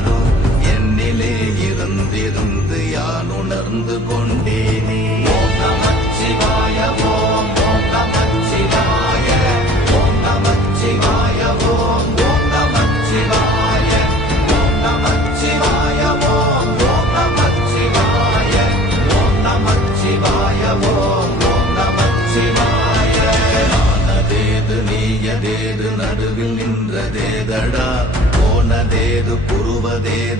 வந்ததோ என்னிலே இருந்திருந்து யான் உணர்ந்து கொண்டேனே. ஓம் நமச்சிவாய ஓம் ஓம் நமச்சிவாய ஓம் நமச்சிவாய ஓம் ஓம் நமச்சிவாய ஓம் நமச்சிவாய ஓம் ஓம் நமச்சிவாய ஓம் நமச்சிவாய ஓம் ஓம் நமச்சிவாய. ஆனதேது நீயதேது நடுவில் நின்றதேதடா போனதேது புருவதேது